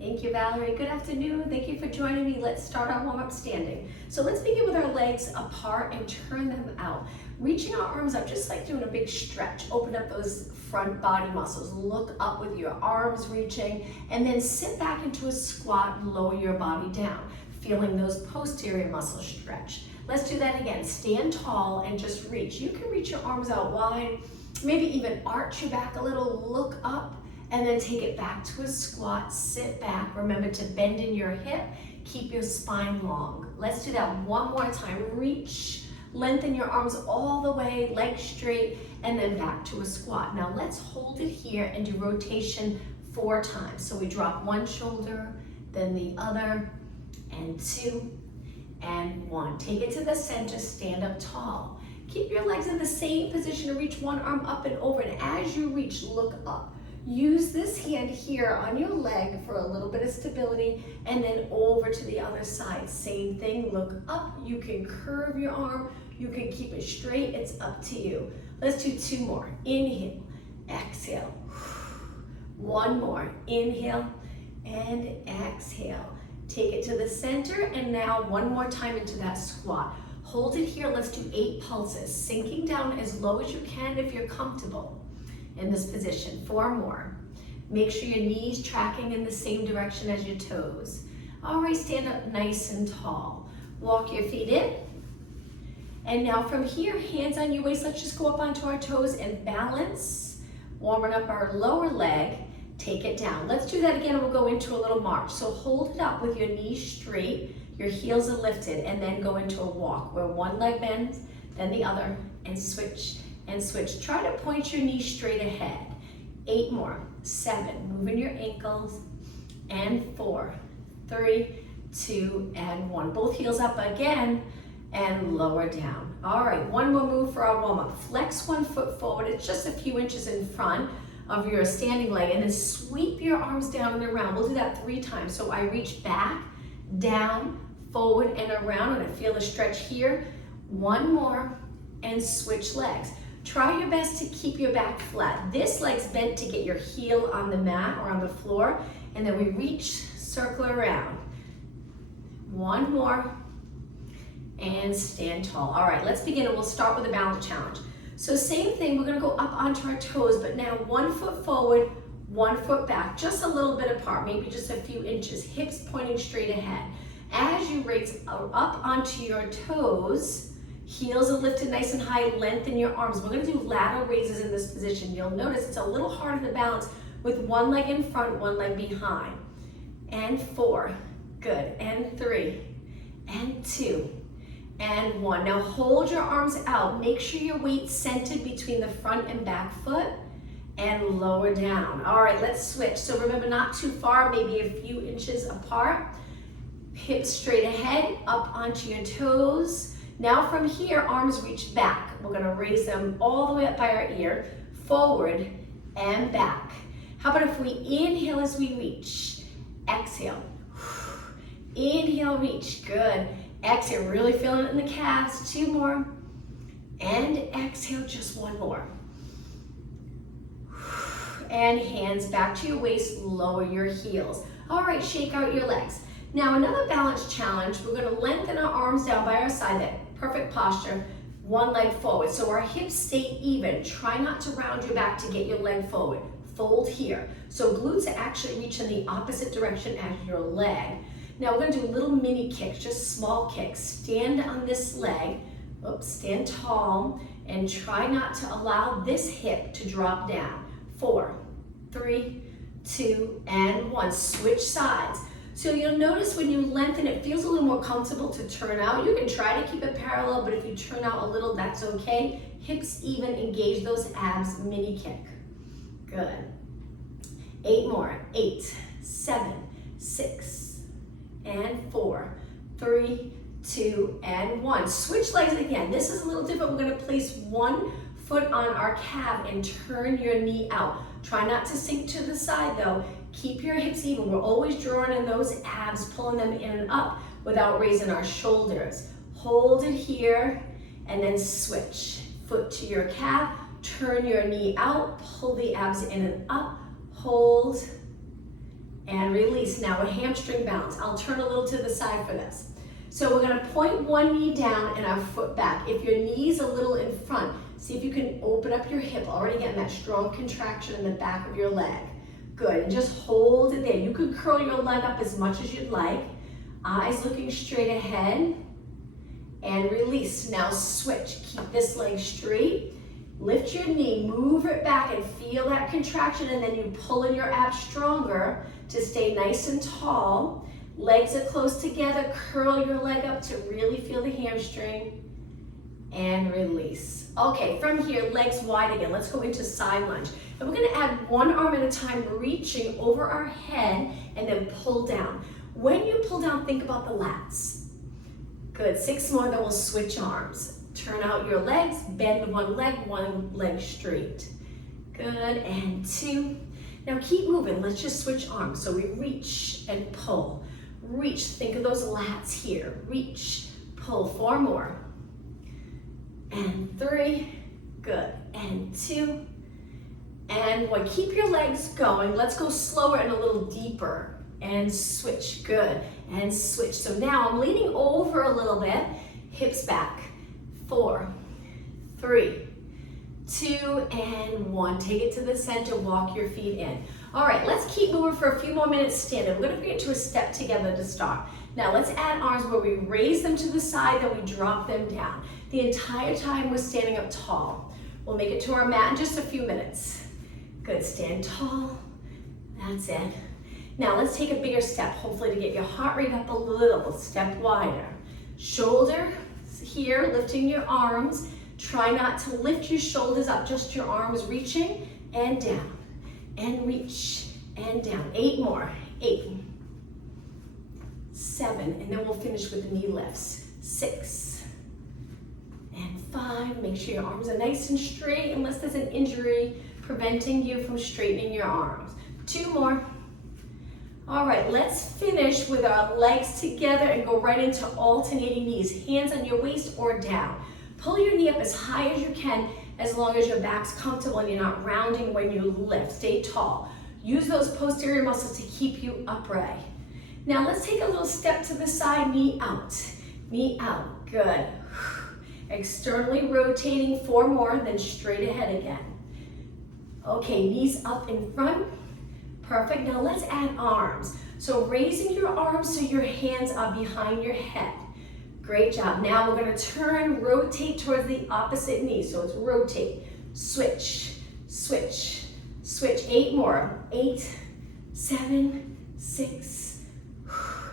Thank you, Valerie. Good afternoon. Thank you for joining me. Let's start our warm-up standing. So let's begin with our legs apart and turn them out. Reaching our arms up, just like doing a big stretch. Open up those front body muscles. Look up with your arms reaching, and then sit back into a squat and lower your body down, feeling those posterior muscles stretch. Let's do that again. Stand tall and just reach. You can reach your arms out wide, maybe even arch your back a little, look up, and then take it back to a squat, sit back. Remember to bend in your hip, keep your spine long. Let's do that one more time. Reach, lengthen your arms all the way, legs straight, and then back to a squat. Now let's hold it here and do rotation 4 times. So we drop one shoulder, then the other, and 2, and 1. Take it to the center, stand up tall. Keep your legs in the same position to reach one arm up and over, and as you reach, look up. Use this hand here on your leg for a little bit of stability, and then over to the other side. Same thing, look up. You can curve your arm, you can keep it straight, it's up to you. Let's do 2 more. Inhale, exhale. 1 more, inhale and exhale. Take it to the center, and now 1 more time into that squat. Hold it here, let's do 8 pulses, sinking down as low as you can if you're comfortable in this position. 4 more. Make sure your knees tracking in the same direction as your toes. All right, stand up nice and tall. Walk your feet in. And now from here, hands on your waist, let's just go up onto our toes and balance, warming up our lower leg. Take it down. Let's do that again, and we'll go into a little march. So hold it up with your knees straight, your heels are lifted, and then go into a walk where one leg bends, then the other, and switch and switch. Try to point your knees straight ahead. 8 more, 7, moving your ankles, and 4, 3, 2, and 1. Both heels up again, and lower down. All right, 1 more move for our warm-up. Flex 1 foot forward, it's just a few inches in front of your standing leg, and then sweep your arms down and around. We'll do that 3 times. So I reach back, down, forward, and around, and I feel the stretch here. 1 more, and switch legs. Try your best to keep your back flat. This leg's bent to get your heel on the mat or on the floor, and then we reach, circle around. 1 more, and stand tall. All right, let's begin, and we'll start with a balance challenge. So same thing, we're gonna go up onto our toes, but now 1 foot forward, 1 foot back, just a little bit apart, maybe just a few inches, hips pointing straight ahead. As you raise up onto your toes, heels are lifted nice and high, lengthen your arms. We're gonna do lateral raises in this position. You'll notice it's a little harder to balance with 1 leg in front, 1 leg behind. And 4, good, and 3, and 2, and 1. Now hold your arms out. Make sure your weight's centered between the front and back foot, and lower down. All right, let's switch. So remember, not too far, maybe a few inches apart. Hips straight ahead, up onto your toes. Now from here, arms reach back. We're gonna raise them all the way up by our ear, forward and back. How about if we inhale as we reach? Exhale. Inhale, reach, good. Exhale, really feeling it in the calves. 2 more. And exhale, just 1 more. And hands back to your waist, lower your heels. All right, shake out your legs. Now another balance challenge, we're gonna lengthen our arms down by our side, that perfect posture, 1 leg forward. So our hips stay even. Try not to round your back to get your leg forward. Fold here. So glutes actually reach in the opposite direction as your leg. Now we're gonna do little mini kicks, just small kicks. Stand on this leg, oops, stand tall, and try not to allow this hip to drop down. 4, 3, 2, and 1. Switch sides. So you'll notice when you lengthen, it feels a little more comfortable to turn out. You can try to keep it parallel, but if you turn out a little, that's okay. Hips even, engage those abs, mini kick. Good. 8 more. 8, 7, 6, and 4, 3, 2, and 1. Switch legs again. This is a little different. We're gonna place 1 foot on our calf and turn your knee out. Try not to sink to the side though. Keep your hips even. We're always drawing in those abs, pulling them in and up without raising our shoulders. Hold it here, and then switch. Foot to your calf, turn your knee out, pull the abs in and up, hold, and release. Now a hamstring balance. I'll turn a little to the side for this. So we're gonna point one knee down and our foot back. If your knee's a little in front, see if you can open up your hip, already getting that strong contraction in the back of your leg. Good, and just hold it there. You can curl your leg up as much as you'd like. Eyes looking straight ahead, and release. Now switch, keep this leg straight. Lift your knee, move it back and feel that contraction, and then you pull in your abs stronger to stay nice and tall. Legs are close together, curl your leg up to really feel the hamstring, and release. Okay, from here, legs wide again. Let's go into side lunge. And we're gonna add one arm at a time, reaching over our head, and then pull down. When you pull down, think about the lats. Good, 6 more, then we'll switch arms. Turn out your legs, bend one leg straight. Good, and 2. Now keep moving, let's just switch arms. So we reach and pull. Reach, think of those lats here. Reach, pull, 4 more. And 3, good, and 2. And 1, keep your legs going. Let's go slower and a little deeper. And switch, good, and switch. So now I'm leaning over a little bit, hips back. 4, 3, 2, and 1. Take it to the center, walk your feet in. All right, let's keep moving for a few more minutes standing. We're gonna get to a step together to start. Now let's add arms where we raise them to the side, then we drop them down. The entire time we're standing up tall. We'll make it to our mat in just a few minutes. Good, stand tall, that's it. Now let's take a bigger step, hopefully to get your heart rate up a little, step wider. Shoulder here, lifting your arms. Try not to lift your shoulders up, just your arms reaching and down, and reach and down. 8 more, 8, 7, and then we'll finish with the knee lifts. 6, and 5. Make sure your arms are nice and straight unless there's an injury preventing you from straightening your arms. 2 more. All right, let's finish with our legs together and go right into alternating knees. Hands on your waist or down. Pull your knee up as high as you can, as long as your back's comfortable and you're not rounding when you lift. Stay tall. Use those posterior muscles to keep you upright. Now let's take a little step to the side, knee out. Knee out, good. Externally rotating, 4 more, then straight ahead again. Okay, knees up in front. Perfect, now let's add arms. So raising your arms so your hands are behind your head. Great job. Now we're gonna turn, rotate towards the opposite knee. So it's rotate, switch, switch, switch. 8 more, 8, 7, 6,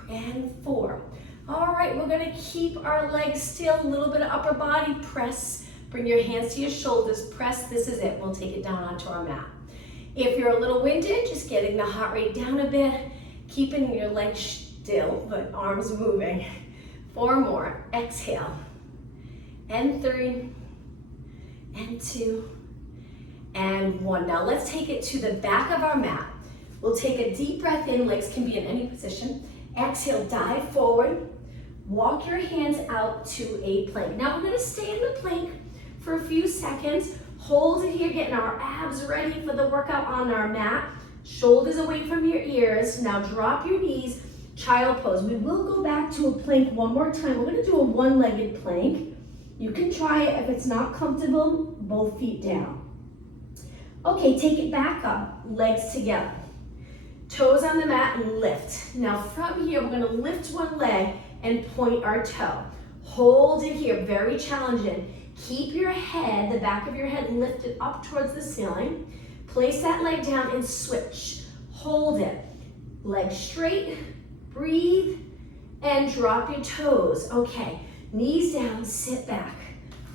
and 4. All right, we're gonna keep our legs still, a little bit of upper body press. Bring your hands to your shoulders, press, this is it. We'll take it down onto our mat. If you're a little winded, just getting the heart rate down a bit, keeping your legs still, but arms moving. 4 more, exhale, and 3, and 2, and 1. Now let's take it to the back of our mat. We'll take a deep breath in, legs can be in any position. Exhale, dive forward, walk your hands out to a plank. Now we're gonna stay in the plank for a few seconds. Hold it here, getting our abs ready for the workout on our mat. Shoulders away from your ears. Now drop your knees, child pose. We will go back to a plank one more time. We're gonna do a one-legged plank. You can try it. If it's not comfortable, both feet down. Okay, take it back up, legs together. Toes on the mat and lift. Now from here, we're gonna lift one leg and point our toe. Hold it here, very challenging. Keep your head, the back of your head lifted up towards the ceiling. Place that leg down and switch. Hold it. Leg straight, breathe, and drop your toes. Okay, knees down, sit back.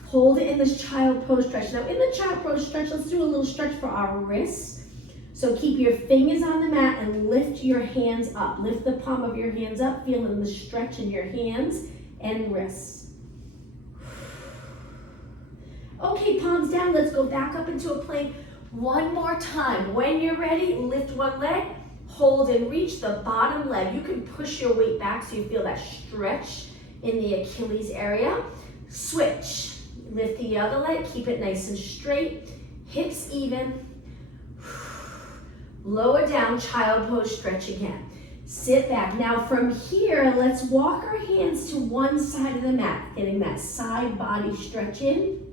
Hold it in this child pose stretch. Now in the child pose stretch, let's do a little stretch for our wrists. So keep your fingers on the mat and lift your hands up. Lift the palm of your hands up, feeling the stretch in your hands and wrists. Okay, palms down, let's go back up into a plank one more time. When you're ready, lift one leg, hold and reach the bottom leg. You can push your weight back so you feel that stretch in the Achilles area. Switch, lift the other leg, keep it nice and straight, hips even. Lower down, child pose, stretch again. Sit back. Now from here, let's walk our hands to one side of the mat, getting that side body stretch in.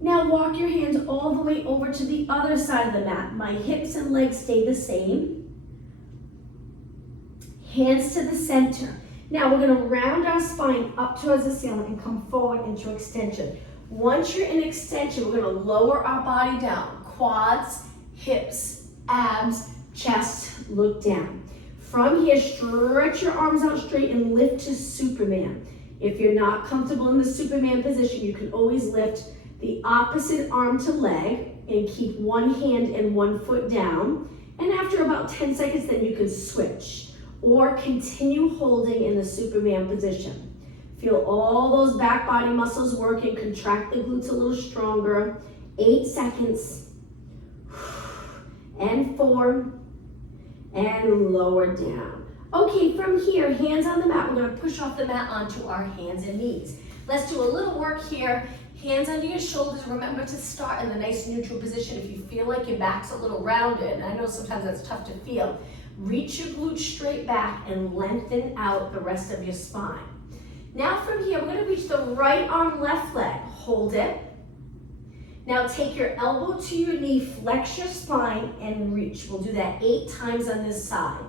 Now walk your hands all the way over to the other side of the mat. My hips and legs stay the same. Hands to the center. Now we're gonna round our spine up towards the ceiling and come forward into extension. Once you're in extension, we're gonna lower our body down. Quads, hips, abs, chest, look down. From here, stretch your arms out straight and lift to Superman. If you're not comfortable in the Superman position, you can always lift the opposite arm to leg and keep one hand and one foot down. And after about 10 seconds, then you can switch or continue holding in the Superman position. Feel all those back body muscles working, contract the glutes a little stronger. 8 seconds. And 4, and lower down. Okay, from here, hands on the mat. We're gonna push off the mat onto our hands and knees. Let's do a little work here. Hands under your shoulders. Remember to start in the nice neutral position. If you feel like your back's a little rounded, and I know sometimes that's tough to feel, reach your glutes straight back and lengthen out the rest of your spine. Now from here, we're gonna reach the right arm, left leg. Hold it. Now take your elbow to your knee, flex your spine, and reach. We'll do that 8 times on this side.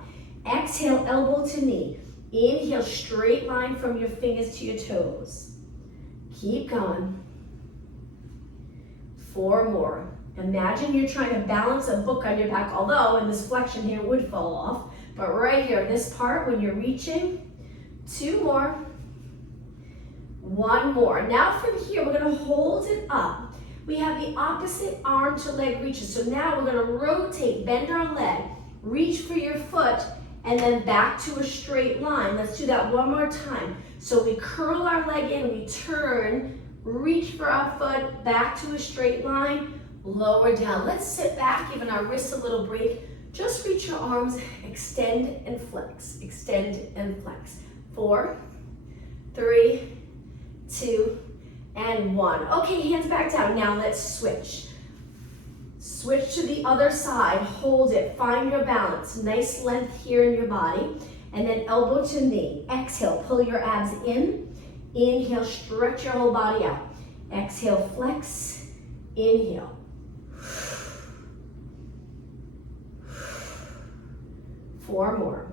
Exhale, elbow to knee. Inhale, straight line from your fingers to your toes. Keep going. 4 more. Imagine you're trying to balance a book on your back, although in this flexion here it would fall off. But right here, this part, when you're reaching, 2 more. 1 more. Now from here, we're gonna hold it up. We have the opposite arm to leg reaches. So now we're gonna rotate, bend our leg, reach for your foot, and then back to a straight line. Let's do that one more time. So we curl our leg in, we turn, reach for our foot, back to a straight line, lower down. Let's sit back, giving our wrists a little break. Just reach your arms, extend and flex, extend and flex. 4, 3, 2, and 1. Okay, hands back down. Now let's switch. Switch to the other side. Hold it. Find your balance. Nice length here in your body. And then elbow to knee. Exhale. Pull your abs in. Inhale. Stretch your whole body out. Exhale. Flex. Inhale. 4 more.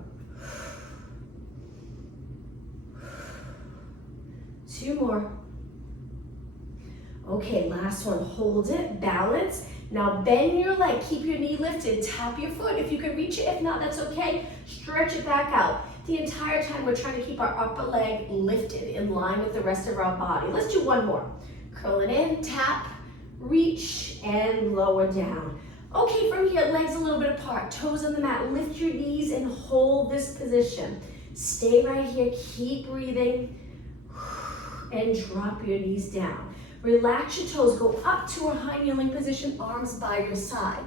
2 more. Okay, last one. Hold it, balance. Now bend your leg, keep your knee lifted, tap your foot if you can reach it. If not, that's okay. Stretch it back out. The entire time we're trying to keep our upper leg lifted in line with the rest of our body. Let's do 1 more. Curl it in, tap, reach, and lower down. Okay, from here, legs a little bit apart, toes on the mat. Lift your knees and hold this position. Stay right here, keep breathing, and drop your knees down. Relax your toes, go up to a high kneeling position, arms by your side.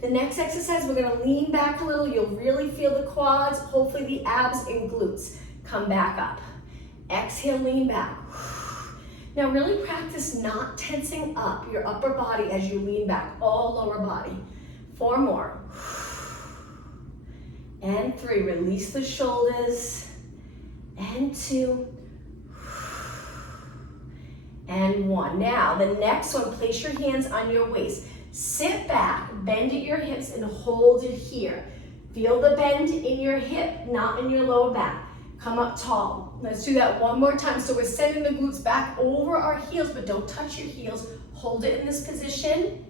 The next exercise, we're gonna lean back a little. You'll really feel the quads, hopefully the abs and glutes. Come back up. Exhale, lean back. Now really practice not tensing up your upper body as you lean back, all lower body. 4 more. And 3, release the shoulders. And 2. And 1. Now, the next one, place your hands on your waist. Sit back, bend at your hips, and hold it here. Feel the bend in your hip, not in your lower back. Come up tall. Let's do that one more time. So we're sending the glutes back over our heels, but don't touch your heels. Hold it in this position,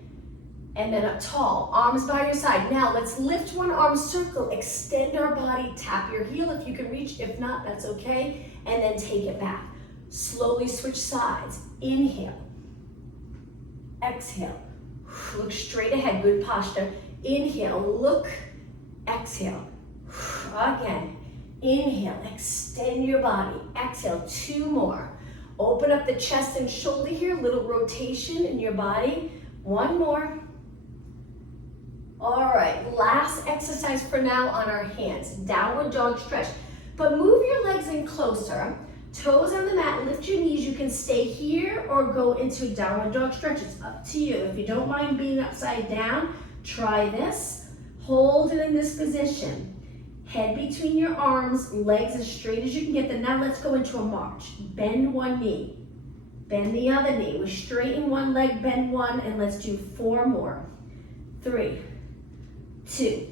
and then up tall. Arms by your side. Now, let's lift one arm, circle, extend our body, tap your heel if you can reach. If not, that's okay. And then take it back. Slowly switch sides. Inhale. Exhale. Look straight ahead, good posture. Inhale, look, exhale. Again. Inhale, extend your body. Exhale, 2 more. Open up the chest and shoulder here, little rotation in your body. 1 more. All right, last exercise for now on our hands. Downward dog stretch. But move your legs in closer. Toes on the mat, lift your knees. You can stay here or go into downward dog stretch. It's up to you. If you don't mind being upside down, try this. Hold it in this position. Head between your arms, legs as straight as you can get them. Now let's go into a march. Bend one knee, bend the other knee. We straighten one leg, bend one, and let's do 4 more. 3, 2,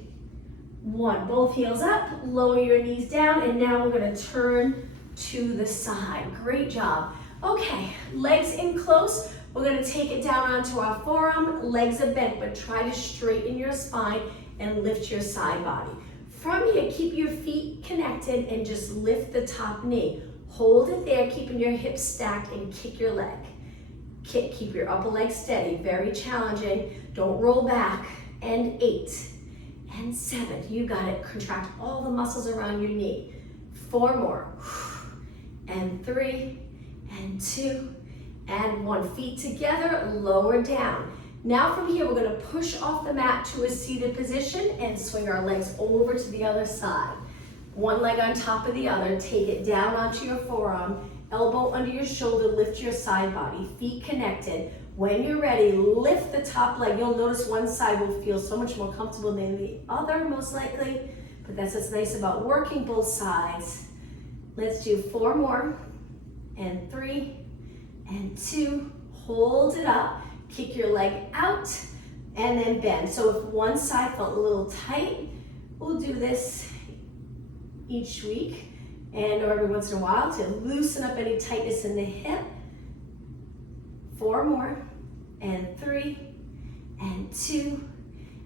1. Both heels up, lower your knees down, and now we're gonna turn to the side. Great job. Okay, legs in close. We're gonna take it down onto our forearm, legs are bent, but try to straighten your spine and lift your side body. From here, keep your feet connected and just lift the top knee. Hold it there, keeping your hips stacked, and kick your leg. Kick, keep your upper leg steady, very challenging. Don't roll back. And 8, and 7, you got it. Contract all the muscles around your knee. 4 more. And 3, and 2, and 1. Feet together, lower down. Now from here, we're gonna push off the mat to a seated position and swing our legs over to the other side. One leg on top of the other, take it down onto your forearm, elbow under your shoulder, lift your side body, feet connected. When you're ready, lift the top leg. You'll notice one side will feel so much more comfortable than the other, most likely, but that's what's nice about working both sides. Let's do 4 more, and 3, and 2, hold it up. Kick your leg out and then bend. So if one side felt a little tight, we'll do this each week and or every once in a while to loosen up any tightness in the hip. 4 more, and 3, and 2,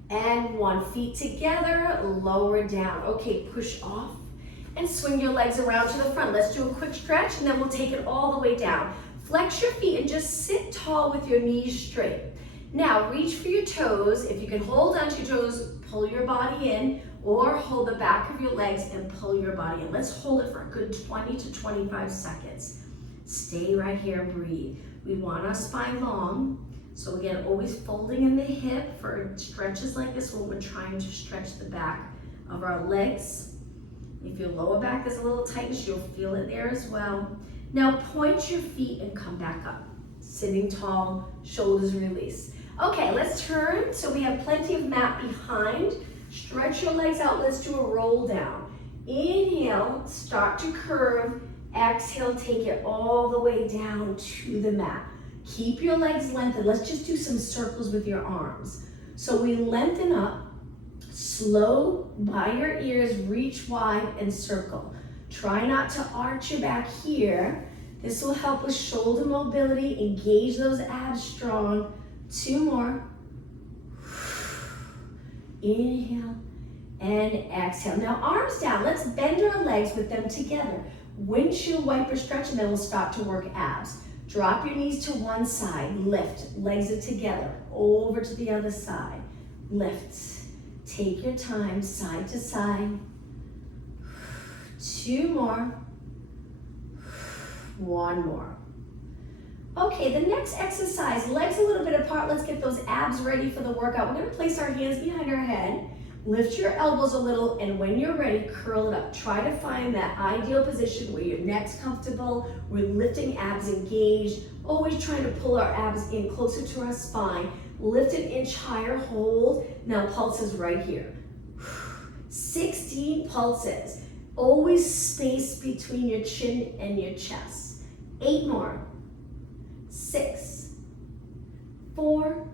and 1. Feet together, lower down. Okay, push off and swing your legs around to the front. Let's do a quick stretch and then we'll take it all the way down. Flex your feet and just sit tall with your knees straight. Now reach for your toes. If you can hold onto your toes, pull your body in, or hold the back of your legs and pull your body in. Let's hold it for a good 20 to 25 seconds. Stay right here and breathe. We want our spine long. So again, always folding in the hip for stretches like this when we're trying to stretch the back of our legs. If your lower back is a little tightness, you'll feel it there as well. Now point your feet and come back up. Sitting tall, shoulders release. Okay, let's turn. So we have plenty of mat behind. Stretch your legs out. Let's do a roll down. Inhale, start to curve. Exhale, take it all the way down to the mat. Keep your legs lengthened. Let's just do some circles with your arms. So we lengthen up, slow by your ears, reach wide and circle. Try not to arch your back here. This will help with shoulder mobility, engage those abs strong. 2 more. Inhale and exhale. Now arms down. Let's bend our legs with them together. Windshield wiper stretch, and then we'll start to work abs. Drop your knees to one side, lift. Legs are together, over to the other side. Lift. Take your time, side to side. 2 more. 1 more. Okay, the next exercise, legs a little bit apart. Let's get those abs ready for the workout. We're gonna place our hands behind our head, lift your elbows a little, and when you're ready, curl it up. Try to find that ideal position where your neck's comfortable, we're lifting abs engaged, always trying to pull our abs in closer to our spine. Lift an inch higher, hold. Now pulses right here. 16 pulses. Always space between your chin and your chest. 8 more. 6, 4,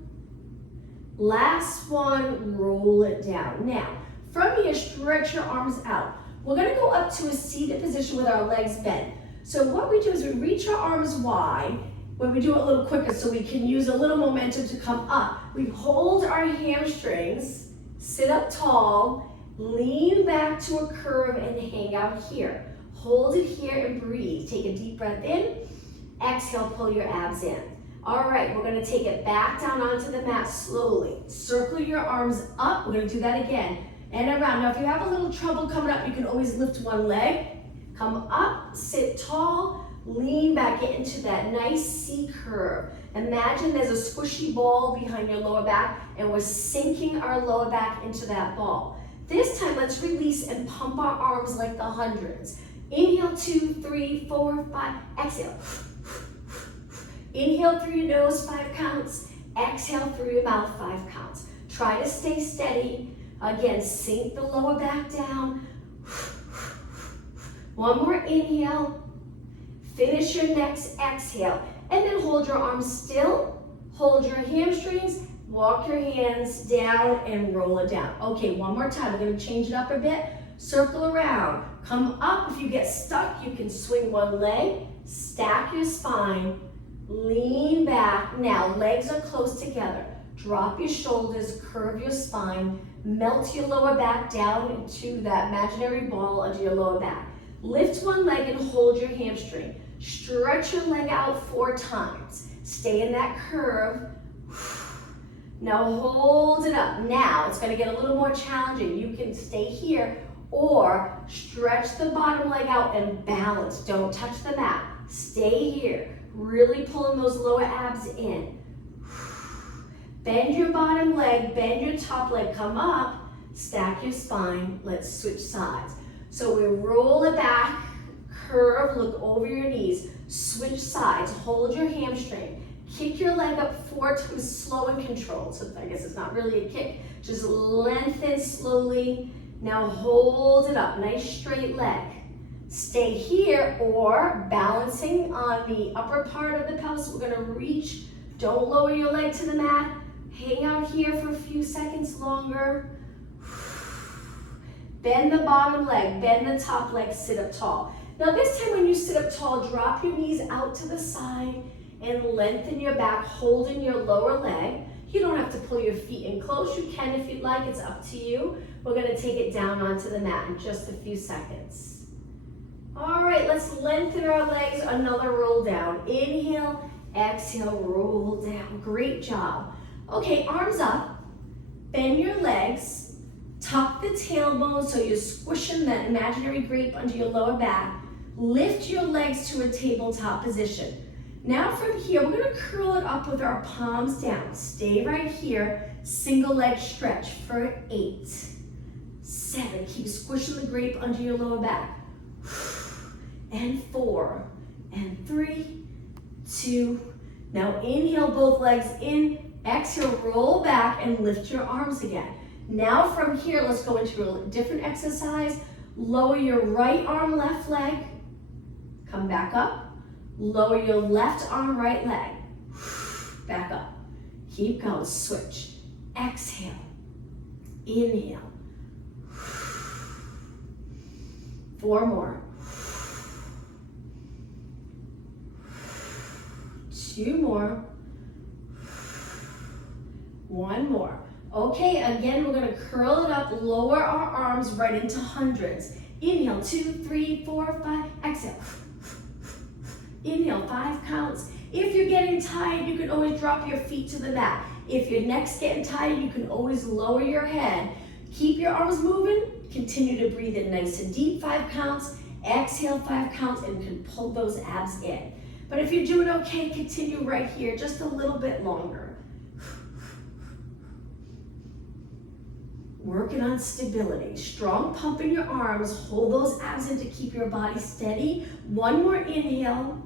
last one, roll it down. Now, from here, stretch your arms out. We're gonna go up to a seated position with our legs bent. So what we do is we reach our arms wide, when we do it a little quicker so we can use a little momentum to come up. We hold our hamstrings, sit up tall, lean back to a curve and hang out here. Hold it here and breathe. Take a deep breath in. Exhale, pull your abs in. All right, we're gonna take it back down onto the mat slowly. Circle your arms up. We're gonna do that again and around. Now, if you have a little trouble coming up, you can always lift one leg. Come up, sit tall, lean back, get into that nice C curve. Imagine there's a squishy ball behind your lower back and we're sinking our lower back into that ball. This time, let's release and pump our arms like the hundreds. Inhale, 2, 3, 4, 5, exhale. Inhale through your nose, 5 counts. Exhale through your mouth, 5 counts. Try to stay steady. Again, sink the lower back down. One more inhale. Finish your next exhale. And then hold your arms still. Hold your hamstrings. Walk your hands down and roll it down. Okay, one more time. We're going to change it up a bit. Circle around. Come up. If you get stuck, you can swing one leg. Stack your spine. Lean back. Now, legs are close together. Drop your shoulders. Curve your spine. Melt your lower back down into that imaginary ball under your lower back. Lift one leg and hold your hamstring. Stretch your leg out 4 times. Stay in that curve. Now hold it up. Now it's going to get a little more challenging. You can stay here or stretch the bottom leg out and balance. Don't touch the mat. Stay here. Really pulling those lower abs in. Bend your bottom leg, bend your top leg, come up, stack your spine. Let's switch sides. So we roll it back, curve, look over your knees, switch sides, hold your hamstring. Kick your leg up 4 times, slow and controlled. So I guess it's not really a kick. Just lengthen slowly. Now hold it up. Nice straight leg. Stay here or balancing on the upper part of the pelvis. We're going to reach. Don't lower your leg to the mat. Hang out here for a few seconds longer. Bend the bottom leg. Bend the top leg. Sit up tall. Now this time when you sit up tall, drop your knees out to the side and lengthen your back, holding your lower leg. You don't have to pull your feet in close. You can if you'd like. It's up to you. We're going to take it down onto the mat in just a few seconds. All right, let's lengthen our legs. Another roll down. Inhale, exhale, roll down. Great job. Okay, arms up. Bend your legs. Tuck the tailbone so you're squishing that imaginary grape under your lower back. Lift your legs to a tabletop position. Now from here, we're going to curl it up with our palms down. Stay right here. Single leg stretch for 8, 7. Keep squishing the grape under your lower back. And 4, and 3, 2. Now inhale both legs in. Exhale, roll back and lift your arms again. Now from here, let's go into a different exercise. Lower your right arm, left leg. Come back up. Lower your left arm, right leg. Back up. Keep going. Switch. Exhale. Inhale. 4 more. 2 more. 1 more. Okay, again, we're going to curl it up, lower our arms right into hundreds. Inhale, 2, 3, 4, 5. Exhale. Inhale, 5 counts. If you're getting tired, you can always drop your feet to the mat. If your neck's getting tired, you can always lower your head. Keep your arms moving. Continue to breathe in nice and deep, 5 counts. Exhale, 5 counts, and you can pull those abs in. But if you're doing okay, continue right here just a little bit longer. Working on stability. Strong pump in your arms. Hold those abs in to keep your body steady. 1 more inhale.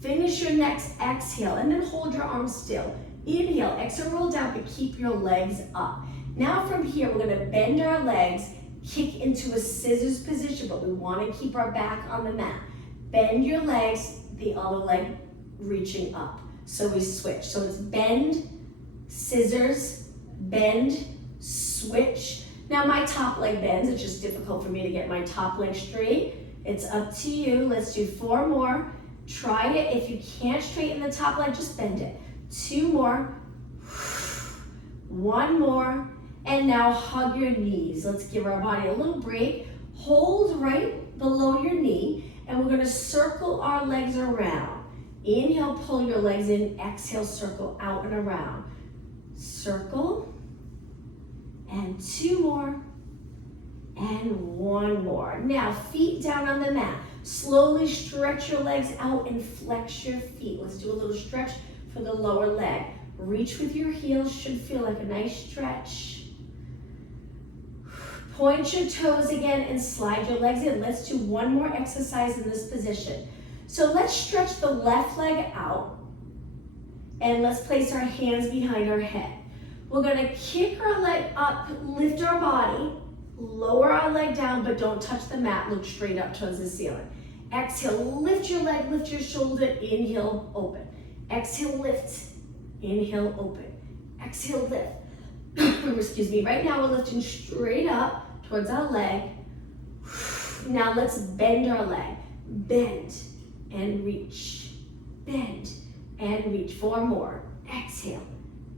Finish your next exhale and then hold your arms still. Inhale, exhale, roll down, but keep your legs up. Now from here, we're going to bend our legs, kick into a scissors position, but we want to keep our back on the mat. Bend your legs, the other leg reaching up. So we switch. So it's bend, scissors, bend, switch. Now my top leg bends. It's just difficult for me to get my top leg straight. It's up to you. Let's do 4 more. Try it. If you can't straighten the top leg, just bend it. 2 more. 1 more. And now hug your knees. Let's give our body a little break. Hold right below your knee, and we're going to circle our legs around. Inhale, pull your legs in. Exhale, circle out and around. Circle. And 2 more. And 1 more. Now, feet down on the mat. Slowly stretch your legs out and flex your feet. Let's do a little stretch for the lower leg. Reach with your heels. Should feel like a nice stretch. Point your toes again and slide your legs in. Let's do 1 more exercise in this position. So let's stretch the left leg out and let's place our hands behind our head. We're gonna kick our leg up, lift our body, lower our leg down, but don't touch the mat, look straight up towards the ceiling. Exhale, lift your leg, lift your shoulder, inhale, open. Exhale, lift, inhale, open. Exhale, lift. Excuse me, right now we're lifting straight up towards our leg. Now let's bend our leg. Bend and reach. Bend and reach. 4 more. Exhale.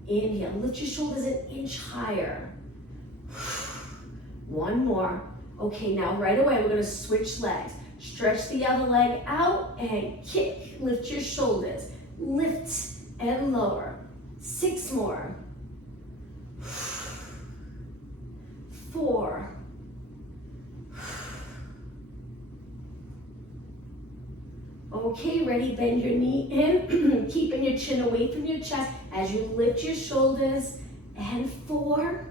Inhale. Lift your shoulders an inch higher. 1 more. Okay, now right away we're going to switch legs. Stretch the other leg out and kick. Lift your shoulders. Lift and lower. 6 more. 4. Okay, ready? Bend your knee in, keeping your chin away from your chest as you lift your shoulders. And 4,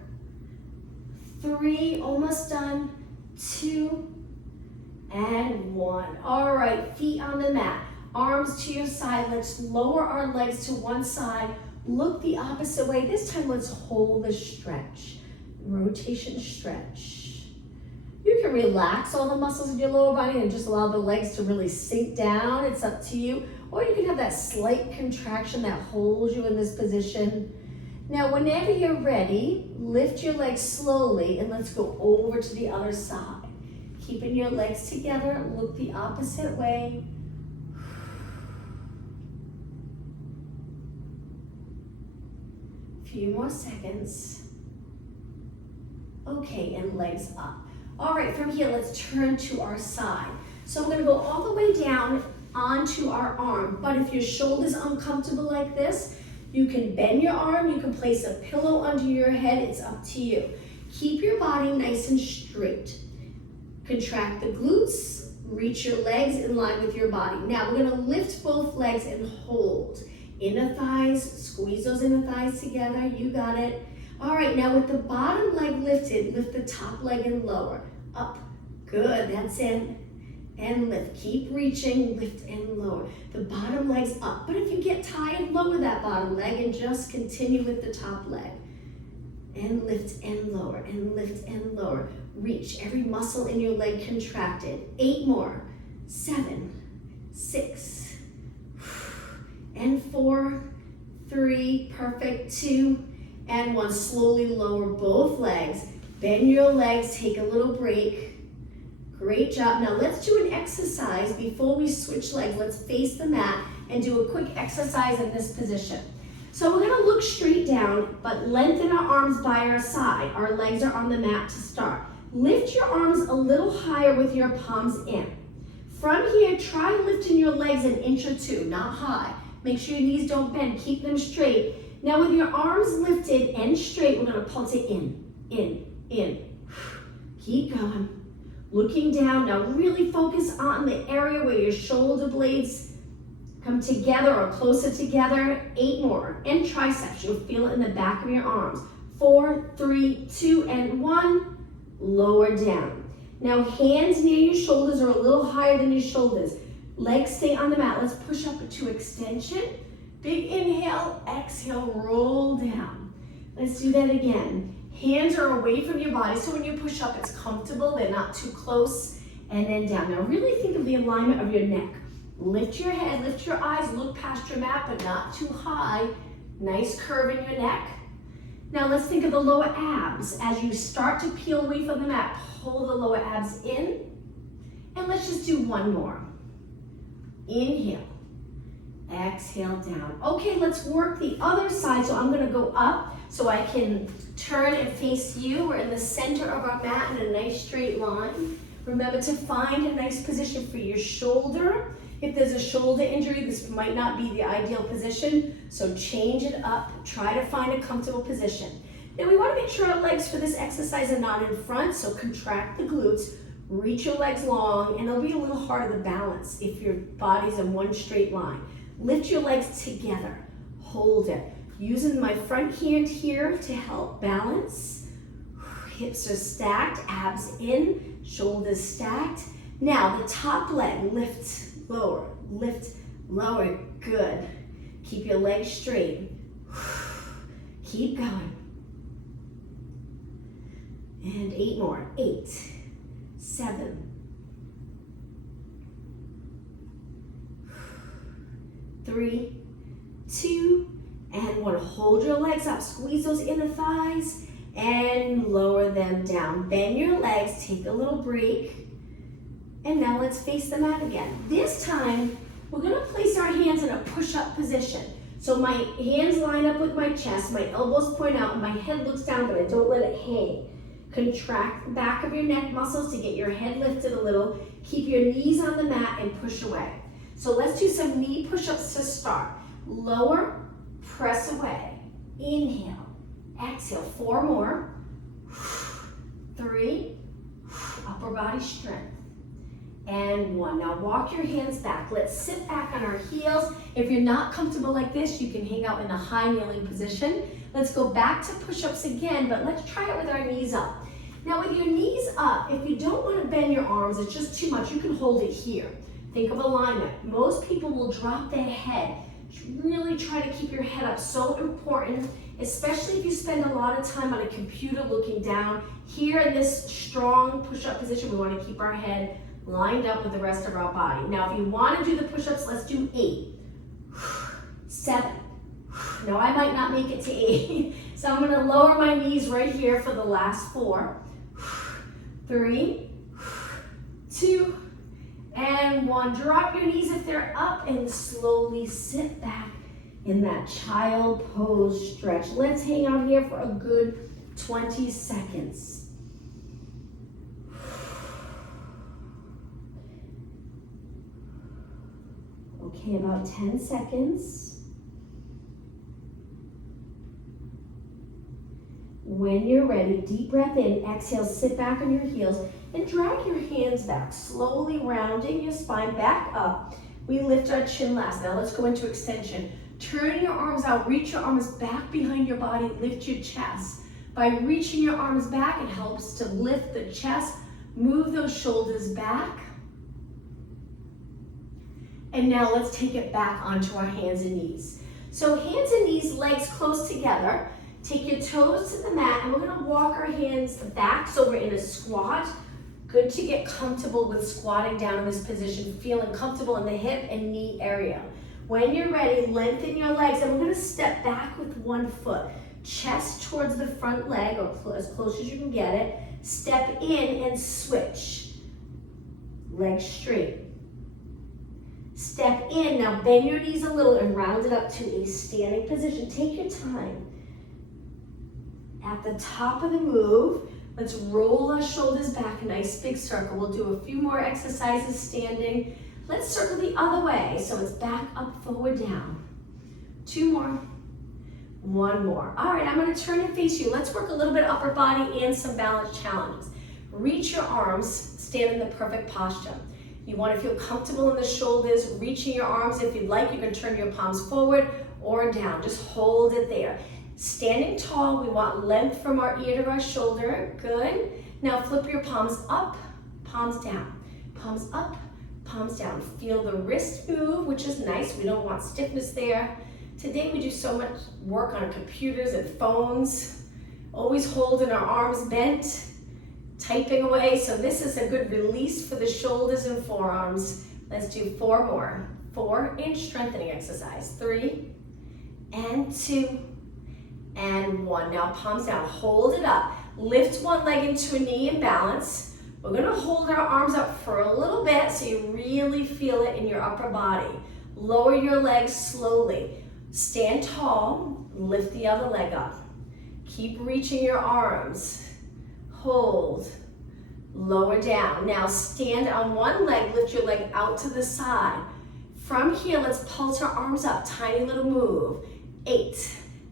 3, almost done. 2, and 1. All right, feet on the mat, arms to your side. Let's lower our legs to one side. Look the opposite way. This time, let's hold the stretch. Rotation stretch. You can relax all the muscles in your lower body and just allow the legs to really sink down. It's up to you. Or you can have that slight contraction that holds you in this position. Now, whenever you're ready, lift your legs slowly and let's go over to the other side. Keeping your legs together, look the opposite way. Few more seconds. Okay, and legs up. All right, from here, let's turn to our side. So we're gonna go all the way down onto our arm, but if your shoulder's uncomfortable like this, you can bend your arm, you can place a pillow under your head, it's up to you. Keep your body nice and straight. Contract the glutes, reach your legs in line with your body. Now we're gonna lift both legs and hold. Inner thighs, squeeze those inner thighs together, you got it. All right, now with the bottom leg lifted, lift the top leg and lower. Up, good, that's in. And lift, keep reaching, lift and lower. The bottom leg's up, but if you get tired, lower that bottom leg and just continue with the top leg. And lift and lower, and lift and lower. Reach, every muscle in your leg contracted. 8 more, 7, 6, and 4, 3, perfect, 2, and 1. Slowly lower both legs. Bend your legs, take a little break. Great job. Now let's do an exercise before we switch legs. Let's face the mat and do a quick exercise in this position. So we're gonna look straight down, but lengthen our arms by our side. Our legs are on the mat to start. Lift your arms a little higher with your palms in. From here, try lifting your legs an inch or 2, not high. Make sure your knees don't bend, keep them straight. Now with your arms lifted and straight, we're gonna pulse it in. Keep going. Looking down, now really focus on the area where your shoulder blades come together or closer together. 8 more. And triceps, you'll feel it in the back of your arms. 4, 3, 2, and 1. Lower down. Now hands near your shoulders or a little higher than your shoulders. Legs stay on the mat. Let's push up to extension. Big inhale, exhale, roll down. Let's do that again. Hands are away from your body, so when you push up, it's comfortable. They're not too close. And then down. Now really think of the alignment of your neck. Lift your head, lift your eyes, look past your mat, but not too high. Nice curve in your neck. Now let's think of the lower abs. As you start to peel away from the mat, pull the lower abs in. And let's just do 1 more. Inhale. Exhale down. Okay, let's work the other side. So I'm gonna go up so I can turn and face you. We're in the center of our mat in a nice straight line. Remember to find a nice position for your shoulder. If there's a shoulder injury, this might not be the ideal position, so change it up. Try to find a comfortable position. Now we want to make sure our legs for this exercise are not in front, so contract the glutes, reach your legs long, and it'll be a little harder to balance if your body's in one straight line. Lift your legs together, hold it. Using my front hand here to help balance. Hips are stacked, abs in, shoulders stacked. Now the top leg, lift, lower, good. Keep your legs straight. Keep going. And 8 more. 8, 7, 3, 2, and 1. Hold your legs up. Squeeze those inner thighs and lower them down. Bend your legs. Take a little break. And now let's face the mat again. This time, we're going to place our hands in a push-up position. So my hands line up with my chest, my elbows point out, and my head looks down, but I don't let it hang. Contract the back of your neck muscles to get your head lifted a little. Keep your knees on the mat and push away. So let's do some knee push-ups to start. Lower, press away. Inhale, exhale. 4 more. 3, upper body strength. And 1. Now walk your hands back. Let's sit back on our heels. If you're not comfortable like this, you can hang out in a high kneeling position. Let's go back to push-ups again, but let's try it with our knees up. Now with your knees up, if you don't want to bend your arms, it's just too much, you can hold it here. Think of alignment. Most people will drop their head. Really try to keep your head up. So important, especially if you spend a lot of time on a computer looking down. Here in this strong push-up position, we want to keep our head lined up with the rest of our body. Now, if you want to do the push-ups, let's do 8, 7. Now, I might not make it to 8, so I'm going to lower my knees right here for the last 4, 3, 2, and 1. Drop your knees if they're up and slowly sit back in that child pose stretch. Let's hang out here for a good 20 seconds. Okay, about 10 seconds. When you're ready, deep breath in, exhale, sit back on your heels and drag your hands back, slowly rounding your spine back up. We lift our chin last. Now let's go into extension. Turn your arms out, reach your arms back behind your body, lift your chest. By reaching your arms back, it helps to lift the chest, move those shoulders back. And now let's take it back onto our hands and knees. So hands and knees, legs close together. Take your toes to the mat and we're gonna walk our hands back so we're in a squat. Good to get comfortable with squatting down in this position, feeling comfortable in the hip and knee area. When you're ready, lengthen your legs and we're gonna step back with 1 foot. Chest towards the front leg or as close as you can get it. Step in and switch. Legs straight. Step in, now bend your knees a little and round it up to a standing position. Take your time. At the top of the move, let's roll our shoulders back, a nice big circle. We'll do a few more exercises standing. Let's circle the other way, so it's back, up, forward, down. 2 more, 1 more. All right, I'm gonna turn and face you. Let's work a little bit upper body and some balance challenges. Reach your arms, stand in the perfect posture. You want to feel comfortable in the shoulders, reaching your arms. If you'd like, you can turn your palms forward or down. Just hold it there. Standing tall, we want length from our ear to our shoulder. Good. Now flip your palms up, palms down. Palms up, palms down. Feel the wrist move, which is nice. We don't want stiffness there. Today we do so much work on computers and phones. Always holding our arms bent. Typing away, so this is a good release for the shoulders and forearms. Let's do 4 more. 4-inch strengthening exercise. 3, and 2, and 1. Now palms down, hold it up. Lift one leg into a knee and balance. We're gonna hold our arms up for a little bit so you really feel it in your upper body. Lower your legs slowly. Stand tall, lift the other leg up. Keep reaching your arms. Hold, lower down. Now stand on one leg, lift your leg out to the side. From here, let's pulse our arms up, tiny little move. 8,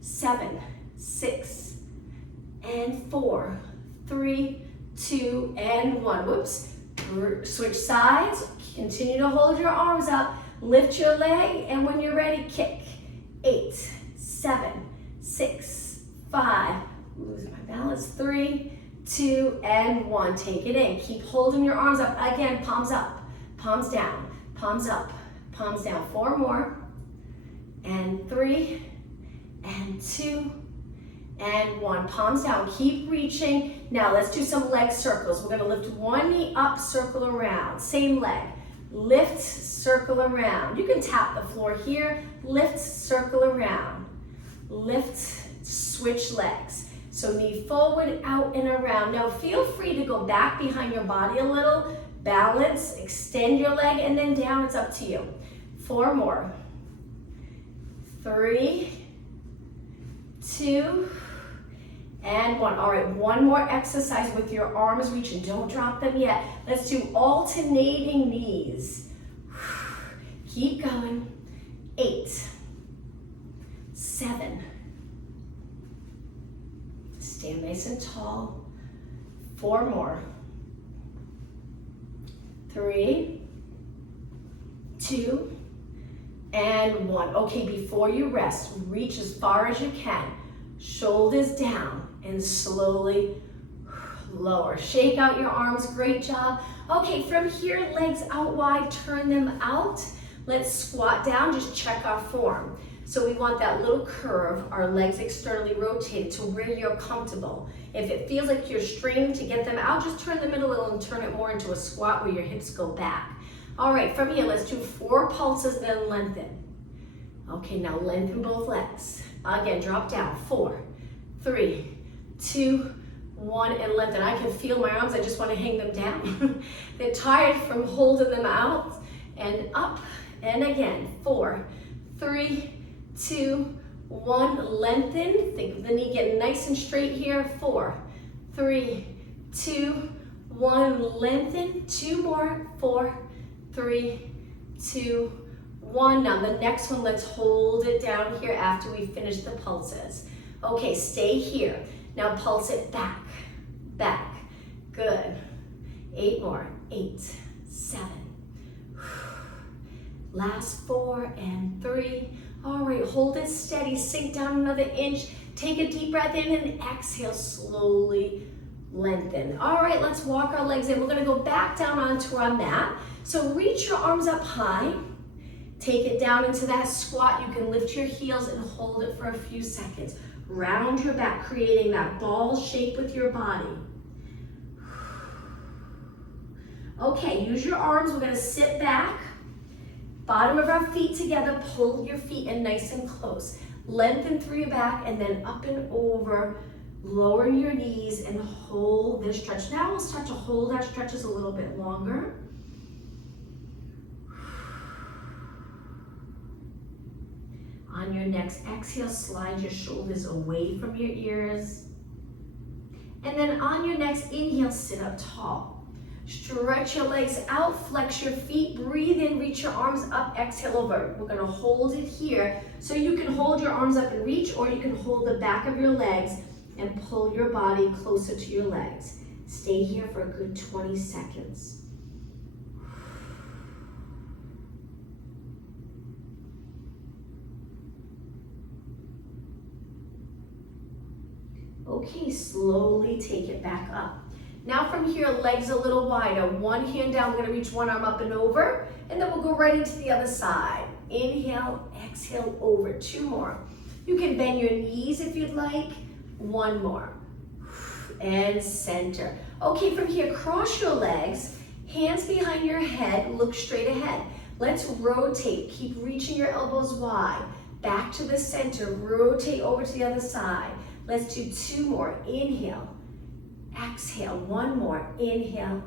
7, 6, and 4, 3, 2, and 1. Whoops, switch sides, continue to hold your arms up, lift your leg, and when you're ready, kick. 8, 7, 6, 5, lose my balance, 3, 2, and 1. Take it in. Keep holding your arms up. Again, palms up, palms down, palms up, palms down. 4 more, and 3, and 2, and 1. Palms down, keep reaching. Now let's do some leg circles. We're gonna lift one knee up, circle around. Same leg. Lift, circle around. You can tap the floor here. Lift, circle around. Lift, switch legs. So knee forward, out and around. Now feel free to go back behind your body a little. Balance, extend your leg, and then down. It's up to you. 4 more. 3, 2, and 1. All right, one more exercise with your arms reaching. Don't drop them yet. Let's do alternating knees. Keep going. 8, 7. Stand nice and tall. 4 more. 3, 2, and 1. Okay, before you rest, reach as far as you can. Shoulders down and slowly lower. Shake out your arms, great job. Okay, from here, legs out wide, turn them out. Let's squat down, just check our form. So we want that little curve, our legs externally rotated to where you're comfortable. If it feels like you're straining to get them out, just turn them in a little and turn it more into a squat where your hips go back. All right, from here, let's do 4 pulses, then lengthen. Okay, now lengthen both legs. Again, drop down. 4, 3, 2, 1, and lengthen. I can feel my arms, I just want to hang them down. They're tired from holding them out, and up, and again. 4, 3, 2, 1, lengthen. Think of the knee getting nice and straight here. 4, 3, 2, 1, lengthen. 2 more. 4, 3, 2, 1. Now the next one, let's hold it down here after we finish the pulses. Okay, stay here. Now pulse it back, back. Good. 8 more. 8, 7. Last 4 and 3. All right, hold it steady. Sink down another inch. Take a deep breath in and exhale, slowly lengthen. All right, let's walk our legs in. We're gonna go back down onto our mat. So reach your arms up high. Take it down into that squat. You can lift your heels and hold it for a few seconds. Round your back, creating that ball shape with your body. Okay, use your arms. We're gonna sit back. Bottom of our feet together. Pull your feet in nice and close. Lengthen through your back and then up and over. Lower your knees and hold this stretch. Now we'll start to hold our stretches a little bit longer. On your next exhale, slide your shoulders away from your ears. And then on your next inhale, sit up tall. Stretch your legs out, flex your feet, breathe in, reach your arms up, exhale over. We're gonna hold it here. So you can hold your arms up and reach, or you can hold the back of your legs and pull your body closer to your legs. Stay here for a good 20 seconds. Okay, slowly take it back up. Now from here, legs a little wider. One hand down, we're gonna reach one arm up and over, and then we'll go right into the other side. Inhale, exhale, over. 2 more. You can bend your knees if you'd like. 1 more. And center. Okay, from here, cross your legs, hands behind your head, look straight ahead. Let's rotate, keep reaching your elbows wide. Back to the center, rotate over to the other side. Let's do 2 more. Inhale, exhale. 1 more. Inhale,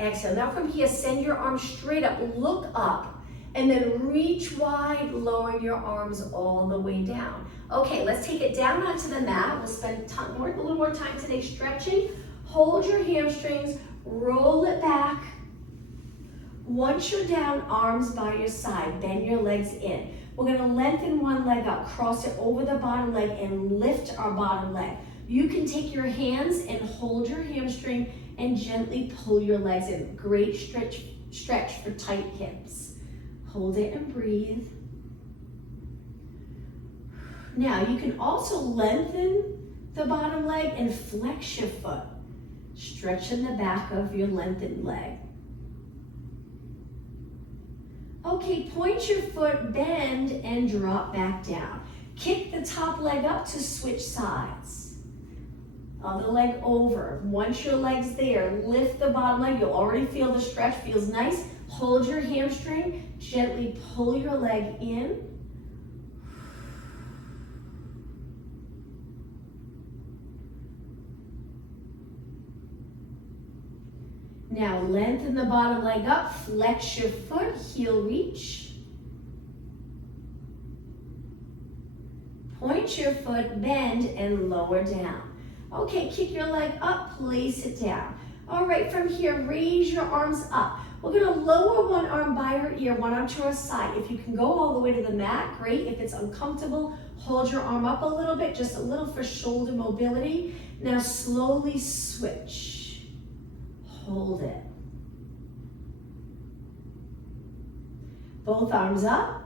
exhale. Now from here, send your arms straight up, look up, and then reach wide, lowering your arms all the way down. Okay, let's take it down onto the mat. We'll spend a little more time today stretching. Hold your hamstrings, roll it back. Once you're down, arms by your side, bend your legs in. We're gonna lengthen one leg up, cross it over the bottom leg and lift our bottom leg. You can take your hands and hold your hamstring and gently pull your legs in. Great stretch for tight hips. Hold it and breathe. Now you can also lengthen the bottom leg and flex your foot. Stretching the back of your lengthened leg. Okay, point your foot, bend, and drop back down. Kick the top leg up to switch sides. Other leg over. Once your leg's there, lift the bottom leg. You'll already feel the stretch, feels nice. Hold your hamstring, gently pull your leg in. Now lengthen the bottom leg up, flex your foot, heel reach. Point your foot, bend, and lower down. Okay, kick your leg up, place it down. All right, from here, raise your arms up. We're gonna lower one arm by your ear, one arm to our side. If you can go all the way to the mat, great. If it's uncomfortable, hold your arm up a little bit, just a little for shoulder mobility. Now slowly switch. Hold it. Both arms up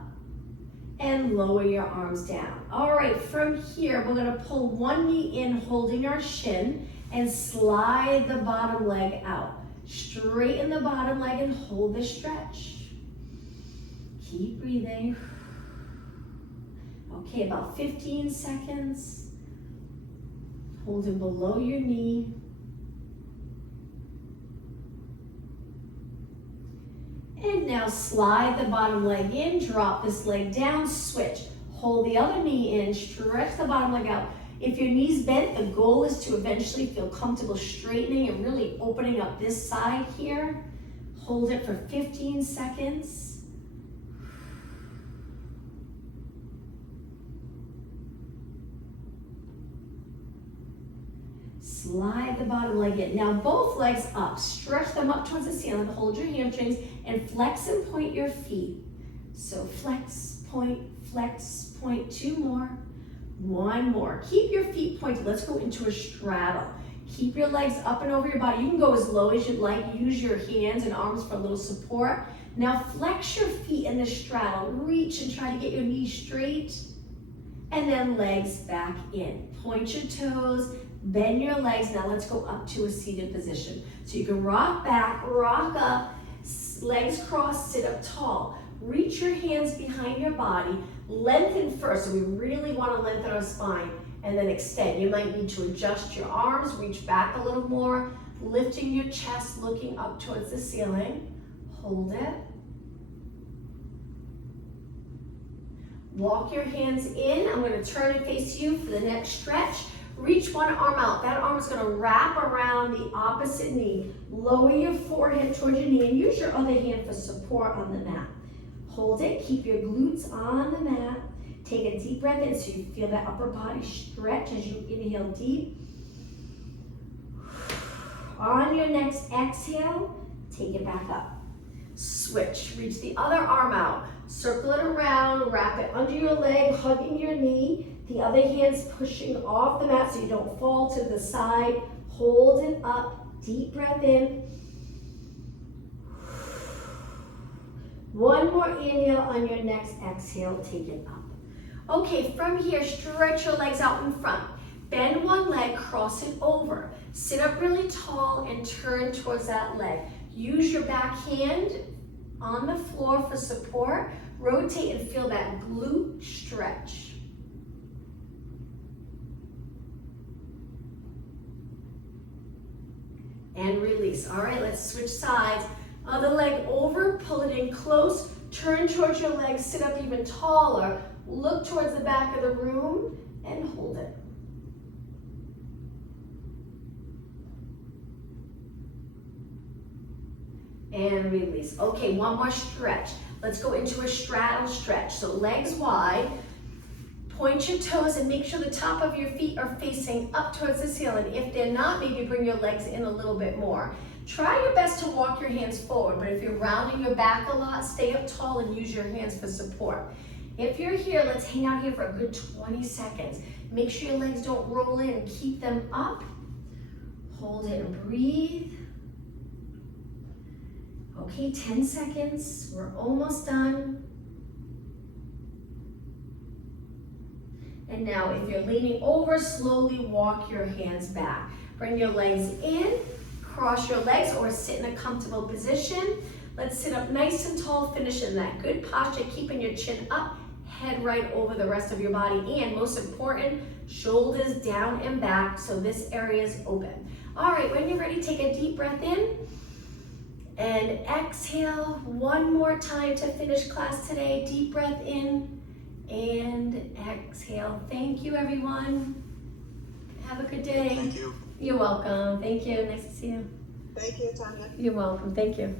and lower your arms down. All right, from here, we're gonna pull one knee in, holding our shin, and slide the bottom leg out. Straighten the bottom leg and hold the stretch. Keep breathing. Okay, about 15 seconds. Holding below your knee. And now slide the bottom leg in, drop this leg down, switch. Hold the other knee in, stretch the bottom leg out. If your knee's bent, the goal is to eventually feel comfortable straightening and really opening up this side here. Hold it for 15 seconds. Slide the bottom leg in. Now both legs up, stretch them up towards the ceiling, hold your hamstrings, and flex and point your feet. So flex, point, two more. One more. Keep your feet pointed. Let's go into a straddle. Keep your legs up and over your body. You can go as low as you'd like. Use your hands and arms for a little support. Now flex your feet in the straddle. Reach and try to get your knees straight. And then legs back in. Point your toes, bend your legs. Now let's go up to a seated position. So you can rock back, rock up, legs crossed, sit up tall. Reach your hands behind your body. Lengthen first, so we really want to lengthen our spine, and then extend. You might need to adjust your arms, reach back a little more, lifting your chest, looking up towards the ceiling. Hold it. Walk your hands in. I'm going to turn and face you for the next stretch. Reach one arm out. That arm is going to wrap around the opposite knee. Lower your forehead towards your knee and use your other hand for support on the mat. Hold it, keep your glutes on the mat. Take a deep breath in so you feel that upper body stretch as you inhale deep. On your next exhale, take it back up. Switch, reach the other arm out. Circle it around, wrap it under your leg, hugging your knee. The other hand's pushing off the mat so you don't fall to the side. Hold it up, deep breath in. One more inhale on your next exhale, take it up. Okay, from here, stretch your legs out in front. Bend one leg, cross it over. Sit up really tall and turn towards that leg. Use your back hand on the floor for support. Rotate and feel that glute stretch. And release. All right, let's switch sides. Other leg over, pull it in close, turn towards your legs, sit up even taller, look towards the back of the room, and hold it. And release. Okay, one more stretch. Let's go into a straddle stretch. So legs wide, point your toes and make sure the top of your feet are facing up towards the ceiling. If they're not, maybe bring your legs in a little bit more. Try your best to walk your hands forward, but if you're rounding your back a lot, stay up tall and use your hands for support. If you're here, let's hang out here for a good 20 seconds. Make sure your legs don't roll in. Keep them up. Hold it and breathe. Okay, 10 seconds. We're almost done. And now if you're leaning over, slowly walk your hands back. Bring your legs in. Cross your legs or sit in a comfortable position. Let's sit up nice and tall, finish in that good posture, keeping your chin up, head right over the rest of your body, and most important, shoulders down and back, so this area is open. All right, when you're ready, take a deep breath in and exhale one more time to finish class today. Deep breath in and exhale. Thank you, everyone. Have a good day. Thank you. You're welcome. Thank you. Nice to see you. Thank you, Tanya. You're welcome. Thank you.